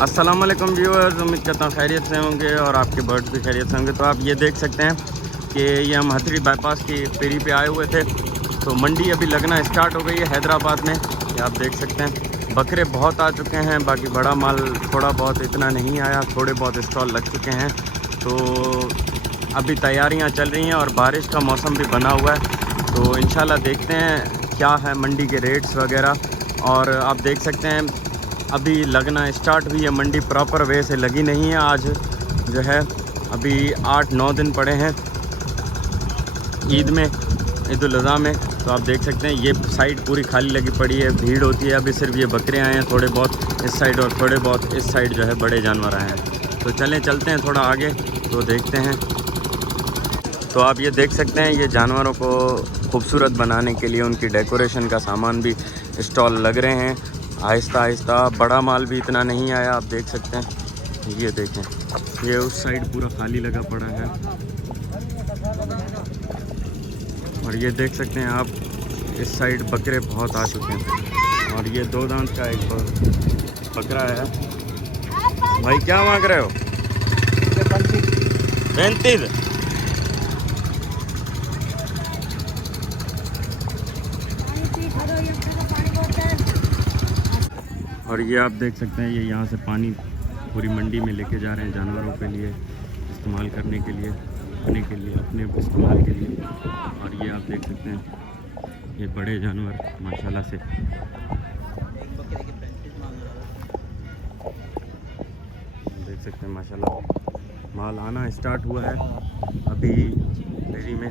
अस्सलाम वालेकुम व्यूअर्स, उम्मीद करता हूँ खैरियत से होंगे और आपके बर्ड्स भी खैरियत से होंगे। तो आप ये देख सकते हैं कि ये हम हथड़ी बाईपास की पेरी पे आए हुए थे, तो मंडी अभी लगना स्टार्ट हो गई है हैदराबाद में। ये आप देख सकते हैं बकरे बहुत आ चुके हैं, बाकी बड़ा माल थोड़ा बहुत, इतना नहीं आया, थोड़े बहुत स्टॉल लग चुके हैं। तो अभी तैयारियाँ चल रही हैं और बारिश का मौसम भी बना हुआ है, तो इंशाल्लाह देखते हैं क्या है मंडी के रेट्स वगैरह। और आप देख सकते हैं अभी लगना स्टार्ट हुई है मंडी, प्रॉपर वे से लगी नहीं है। आज जो है अभी 8-9 दिन पड़े हैं ईद में, ईद उल अज़हा में। तो आप देख सकते हैं ये साइड पूरी खाली लगी पड़ी है, भीड़ होती है। अभी सिर्फ ये बकरे आए हैं थोड़े बहुत इस साइड और थोड़े बहुत इस साइड जो है बड़े जानवर आए हैं। तो चलते हैं थोड़ा आगे तो देखते हैं। तो आप ये देख सकते हैं ये जानवरों को खूबसूरत बनाने के लिए उनकी डेकोरेशन का सामान भी स्टॉल लग रहे हैं आहिस्ता आहिस्ता। बड़ा माल भी इतना नहीं आया, आप देख सकते हैं। ये देखें, ये उस साइड पूरा खाली लगा पड़ा है। और ये देख सकते हैं आप इस साइड बकरे बहुत आ चुके हैं। और ये 2 दांत का एक बकरा है। भाई क्या मांग रहे हो? 35। और ये आप देख सकते हैं ये यहाँ से पानी पूरी मंडी में लेके जा रहे हैं जानवरों के लिए इस्तेमाल करने के लिए, खाने के लिए, अपने इस्तेमाल के लिए। और ये आप देख सकते हैं ये बड़े जानवर माशाल्लाह से। देख सकते हैं माशाल्लाह माल आना स्टार्ट हुआ है अभी डेयरी में।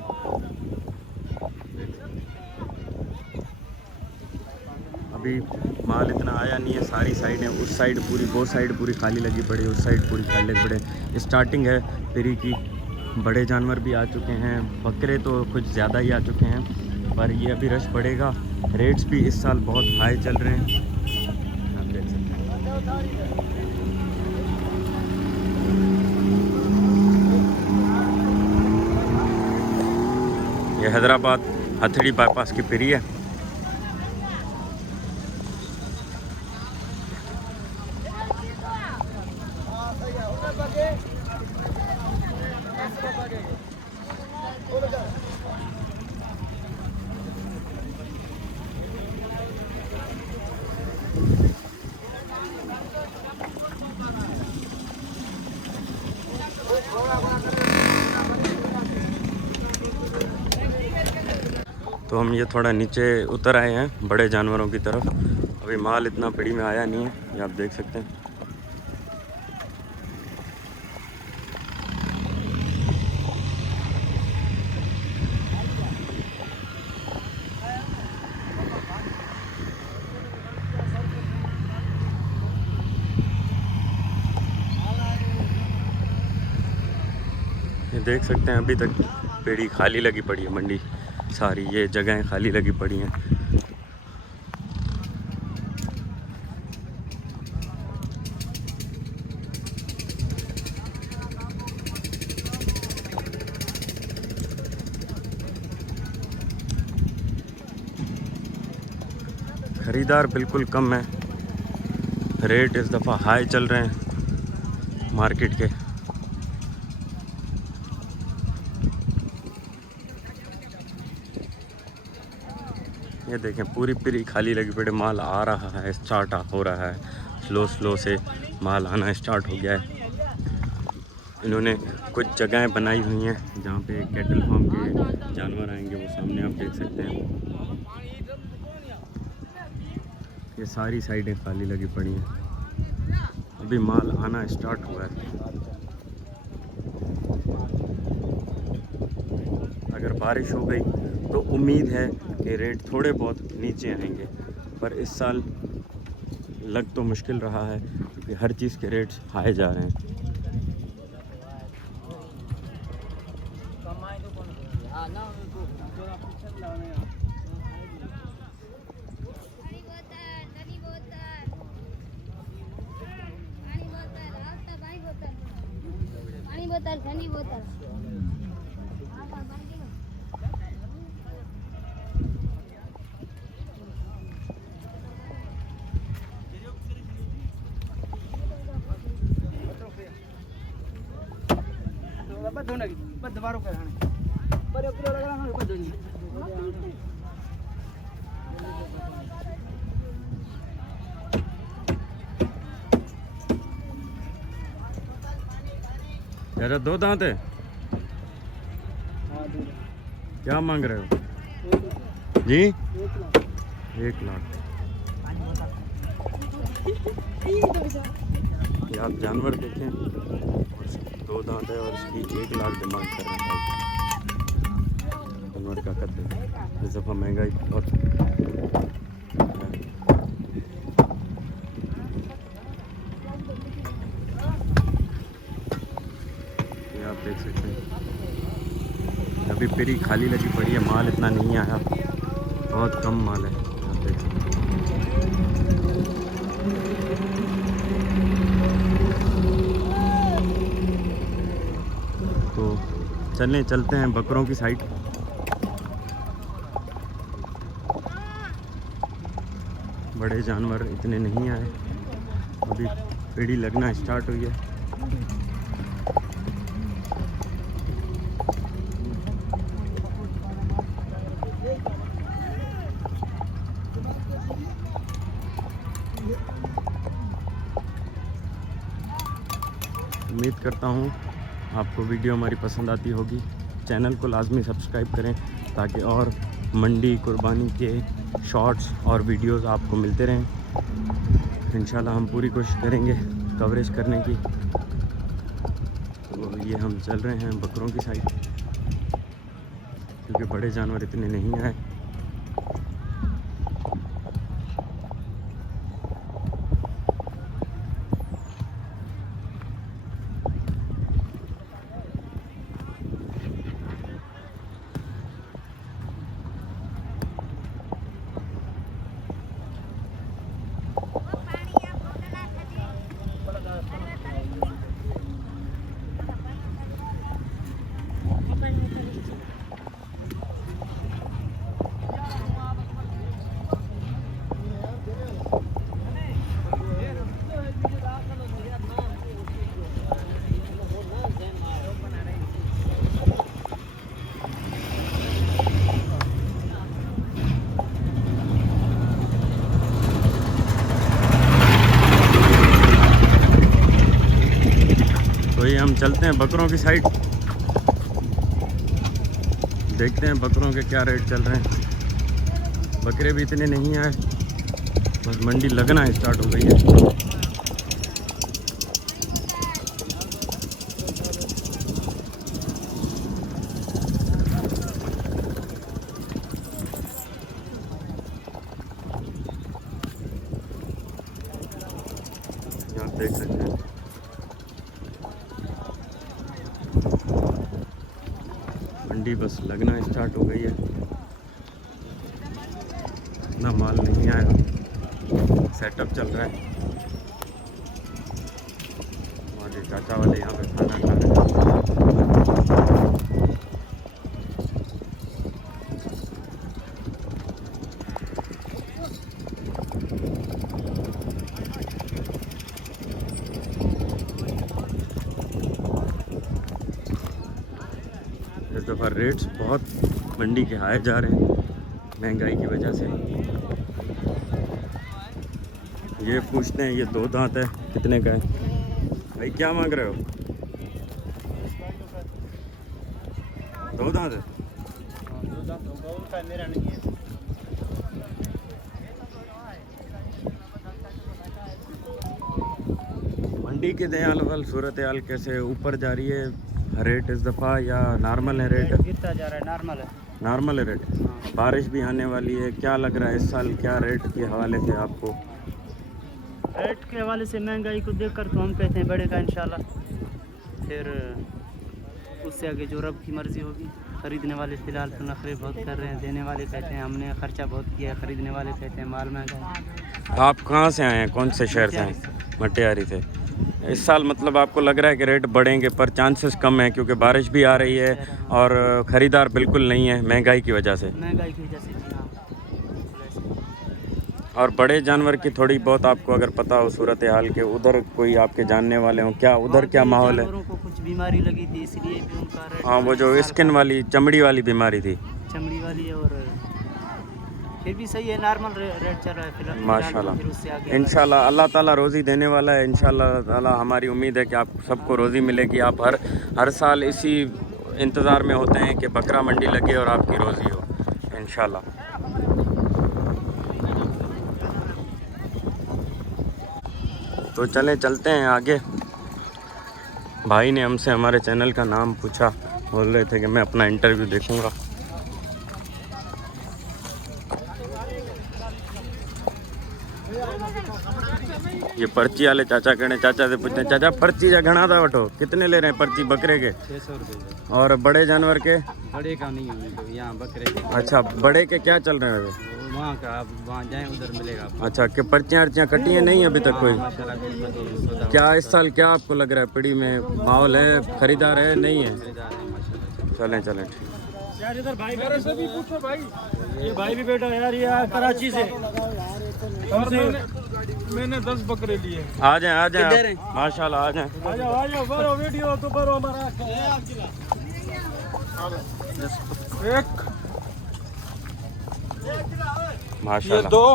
अभी माल इतना आया नहीं है, सारी साइडें उस साइड पूरी, वो साइड पूरी खाली लगी पड़ी, उस साइड पूरी खाली लगी पड़ी। स्टार्टिंग है पेरी की, बड़े जानवर भी आ चुके हैं, बकरे तो कुछ ज़्यादा ही आ चुके हैं, पर ये अभी रश बढ़ेगा। रेट्स भी इस साल बहुत हाई चल रहे हैं, आप देख सकते हैं। ये हैदराबाद हथड़ी बाईपास की पेरी है। तो हम ये थोड़ा नीचे उतर आए हैं बड़े जानवरों की तरफ। अभी माल इतना पेड़ी में आया नहीं है, ये आप देख सकते हैं। ये देख सकते हैं अभी तक पेड़ी खाली लगी पड़ी है, मंडी सारी ये जगहें खाली लगी पड़ी हैं। ख़रीदार बिल्कुल कम है, रेट इस दफ़ा हाई चल रहे हैं मार्केट के। ये देखें पूरी पेरी खाली लगी पड़ी, माल आ रहा है, स्टार्ट हो रहा है, स्लो से माल आना स्टार्ट हो गया है। इन्होंने कुछ जगहें बनाई हुई हैं जहाँ पे कैटल फार्म के जानवर आएंगे, वो सामने आप देख सकते हैं। ये सारी साइडें खाली लगी पड़ी हैं, अभी माल आना स्टार्ट हुआ है। अगर बारिश हो गई तो उम्मीद है कि रेट थोड़े बहुत नीचे आएंगे, पर इस साल लग तो मुश्किल रहा है क्योंकि हर चीज़ के रेट्स हाई जा रहे हैं। ठंडी बोतल यार 2 दांत है, क्या मांग रहे हो जी? 1 लाख। ये आप जानवर देखें, 2 दांत है और इसकी 1 लाख डिमांड कर रहे हैं भाई। जानवर का कद है, इस दफ़ा महंगाई बहुत है। ये आप देख सकते हैं, अभी पेरी खाली लगी पड़ी है, माल इतना नहीं आया, बहुत कम माल है। आप देख सकते हैं। तो चलते हैं बकरों की साइड। बड़े जानवर इतने नहीं आए, अभी पेड़ी लगना स्टार्ट हुई है। उम्मीद करता हूँ आपको वीडियो हमारी पसंद आती होगी। चैनल को लाजमी सब्सक्राइब करें ताकि और मंडी कुर्बानी के शॉर्ट्स और वीडियोस आपको मिलते रहें। इंशाल्लाह हम पूरी कोशिश करेंगे कवरेज करने की। तो ये हम चल रहे हैं बकरों की साइड, क्योंकि बड़े जानवर इतने नहीं आए। तो ये हम चलते हैं बकरों की साइड, देखते हैं बकरों के क्या रेट चल रहे हैं। बकरे भी इतने नहीं आए, बस मंडी लगना स्टार्ट हो गई है। आप देख सकते हैं मंडी बस लगना स्टार्ट हो गई है, इतना माल नहीं आया, सेटअप चल रहा है। हमारे चाचा वाले यहाँ पे खाना खा रहे हैं। इस दफ़ा रेट्स बहुत मंडी के हाई जा रहे हैं महंगाई की वजह से। ये पूछते हैं, ये 2 दांत है, कितने का है भाई? क्या मांग रहे हो? 2 दांत है। मेरा नहीं है। मंडी के दयाल सूरत हाल कैसे ऊपर जा रही है रेट इस दफ़ा, या नॉर्मल है रेट? गिरता जा रहा है, नॉर्मल है। नॉर्मल है रेट। बारिश भी आने वाली है, क्या लग रहा है इस साल क्या रेट के हवाले से आपको? रेट के हवाले से महंगाई को देखकर तो हम कहते हैं बढ़ेगा इंशाल्लाह, फिर उससे आगे जो रब की मर्ज़ी होगी। ख़रीदने वाले फ़िलहाल तो नखरे बहुत कर रहे हैं, देने वाले कहते हैं हमने ख़र्चा बहुत किया है, ख़रीदने वाले कहते हैं माल महंगा है। आप कहाँ से आए हैं, कौन से शहर से आए? मटियारी से। इस साल मतलब आपको लग रहा है कि रेट बढ़ेंगे, पर चांसेस कम है क्योंकि बारिश भी आ रही है और ख़रीदार बिल्कुल नहीं है महंगाई की वजह से। महंगाई की वजह से जी हाँ। और बड़े जानवर की थोड़ी बहुत आपको अगर पता हो सूरत हाल के, उधर कोई आपके जानने वाले हो क्या, उधर क्या माहौल है? जानवरों को कुछ बीमारी लगी थी इसलिए भी उनका रेट हाँ, वो जो स्किन वाली चमड़ी वाली बीमारी थी, चमड़ी वाली है, और फिर भी सही है, नॉर्मल रेट चल रहा है फिलहाल। माशाल्लाह। फिर उससे आगे इंशाल्लाह अल्लाह ताला रोज़ी देने वाला है। इंशाल्लाह ताला हमारी उम्मीद है कि आप सबको रोज़ी मिलेगी। आप हर साल इसी इंतज़ार में होते हैं कि बकरा मंडी लगे और आपकी रोज़ी हो इंशाल्लाह। तो चलते हैं आगे। भाई ने हमसे हमारे चैनल का नाम पूछा, बोल रहे थे कि मैं अपना इंटरव्यू देखूंगा। ये पर्ची वाले चाचा कहने, चाचा से पूछते हैं चाचा पर्ची जा घना था वठो, कितने ले रहे हैं पर्ची बकरे के? 600 रुपये। और बड़े जानवर के? बड़े का नहीं है तो यहाँ बकरे के। अच्छा, बड़े के क्या चल रहे हैं अभी? वहाँ का आप वहाँ जाएँ उधर मिलेगा आपको। अच्छा, कि पर्चियाँ अर्चियाँ कटी हैं नहीं अभी तक कोई? माशाल्लाह सौदा क्या इस साल क्या आपको लग रहा है पीढ़ी में माहौल है, खरीदार है नहीं है? खरीदार है माशाल्लाह। चलें ठीक। यार इधर भाई मेरे से भी पूछो भाई, ये भाई भी बैठा यार, ये कराची से। मैंने 10 बकरे लिए। आ जाए माशाल्लाह, आ जाए। आ जाओ बरो वीडियो तो बरो हमारा एक माशाल्लाह। 2,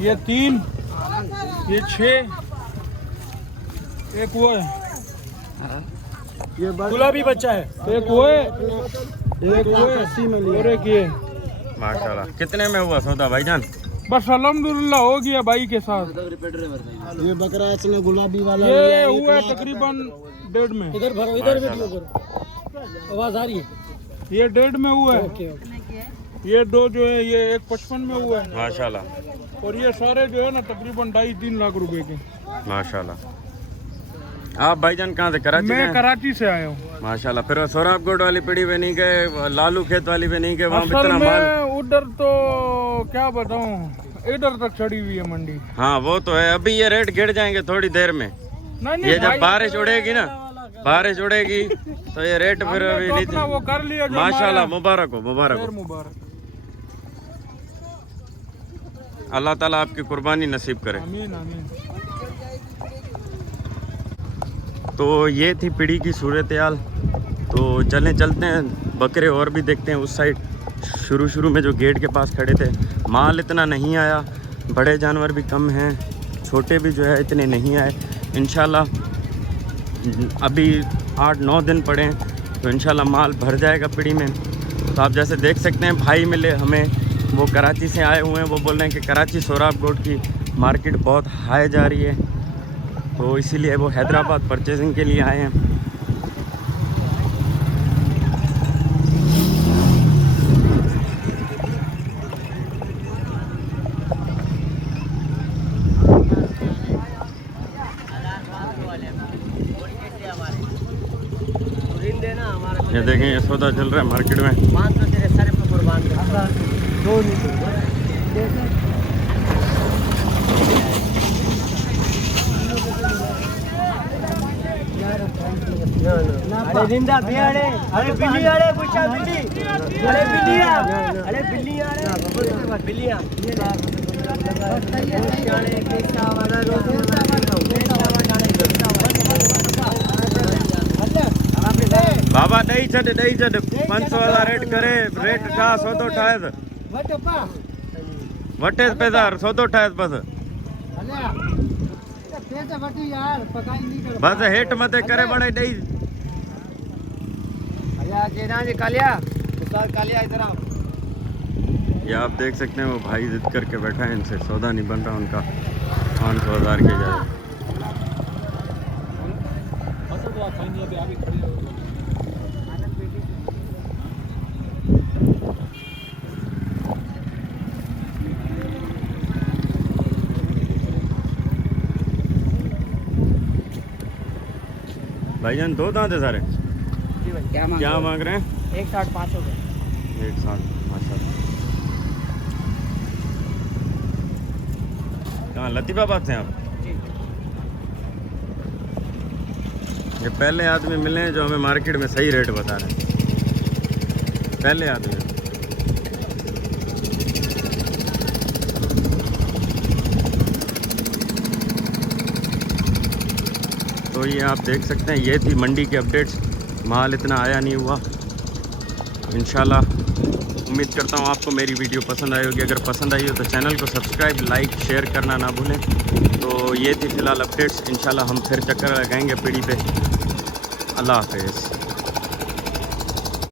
ये 3, ये 6, एक वो है, ये गुलाबी बच्चा है, एक वो है, एक वो है, और एक ये। माशाल्लाह। कितने में हुआ सौदा भाईजान? बस अल्हम्दुलिल्लाह हो गया भाई के साथ। ये बकरा इसमें गुलाबी वाला ये हुआ है तकरीबन 1.5 में। इधर भरो, इधर वीडियो करो, आवाज आ रही है। ये 1.5 में हुआ है। ये 2 जो है ये 1.55 में हुआ है, माशाल्लाह। और ये सारे जो है ना तकरीबन 2.5-3 लाख रुपए के। माशाल्लाह। आप भाईजान कहाँ से? कराची मैं के? कराची से आया हूँ। माशाल्लाह। फिर सोराबकोट वाली पीढ़ी पे नहीं गए, लालू खेत वाली पे नहीं गए? वहाँ असल इतना माल। में उधर तो क्या बताऊँ, इधर तक चढ़ी हुई है मंडी। हाँ वो तो है, अभी ये रेट गिर जाएंगे थोड़ी देर में। नहीं ये जब भाई, बारिश उड़ेगी ना, बारिश उड़ेगी तो ये रेट फिर हमने अभी तो नहीं। अपना वो कर लिया जो माशाल्लाह, हमारा। मुबारक हो, मुबारक खैर हो। मुबारक, अल्लाह ताला आपकी कुर्बानी नसीब करे। आमीन आमीन। तो ये थी पीढ़ी की सूरत हाल। तो चलते हैं बकरे और भी देखते हैं उस साइड। शुरू में जो गेट के पास खड़े थे, माल इतना नहीं आया, बड़े जानवर भी कम हैं, छोटे भी जो है इतने नहीं आए। इंशाल्लाह अभी 8-9 दिन पड़े हैं तो इंशाल्लाह माल भर जाएगा पीढ़ी में। तो आप जैसे देख सकते हैं भाई मिले हमें, वो कराची से आए हुए हैं। वो बोल रहे हैं कि कराची सोराबकोट की मार्केट बहुत हाई जा रही है, तो इसीलिए वो हैदराबाद परचेजिंग के लिए आए हैं। ये देखें, ये सौदा चल रहा है मार्केट में। अरे जिंदा बियाड़े, अरे बिल्ली आड़े पूछा बिल्ली, अरे बिल्लियां, अरे बिल्लियां, अरे बिल्लियां। बाबा दही छॾ 500 वाला रेट करे, रेट ठा सौदो ठाहे वठे पैसा सौदो ठाहे बस हेठ मथे करे बड़े दही। ये आप देख सकते हैं वो भाई जिद करके बैठा है, इनसे सौदा नहीं बन रहा उनका। 500,000 के जाए। भाईजान 2 दांत है सारे? क्या मांग रहे हैं? 1.65 हो गए। 1.60 माशाल्लाह। कहाँ लतीफ़ाबाद से आप? ये पहले आदमी मिले हैं जो हमें मार्केट में सही रेट बता रहे हैं, पहले आदमी। तो ये आप देख सकते हैं, ये थी मंडी के अपडेट्स। माल इतना आया नहीं हुआ। इंशाल्लाह उम्मीद करता हूँ आपको मेरी वीडियो पसंद आई होगी। अगर पसंद आई हो तो चैनल को सब्सक्राइब, लाइक, शेयर करना ना भूलें। तो ये थी फ़िलहाल अपडेट्स। इंशाल्लाह हम फिर चक्कर लगाएंगे पीढ़ी पे। अल्लाह हाफ़िज़।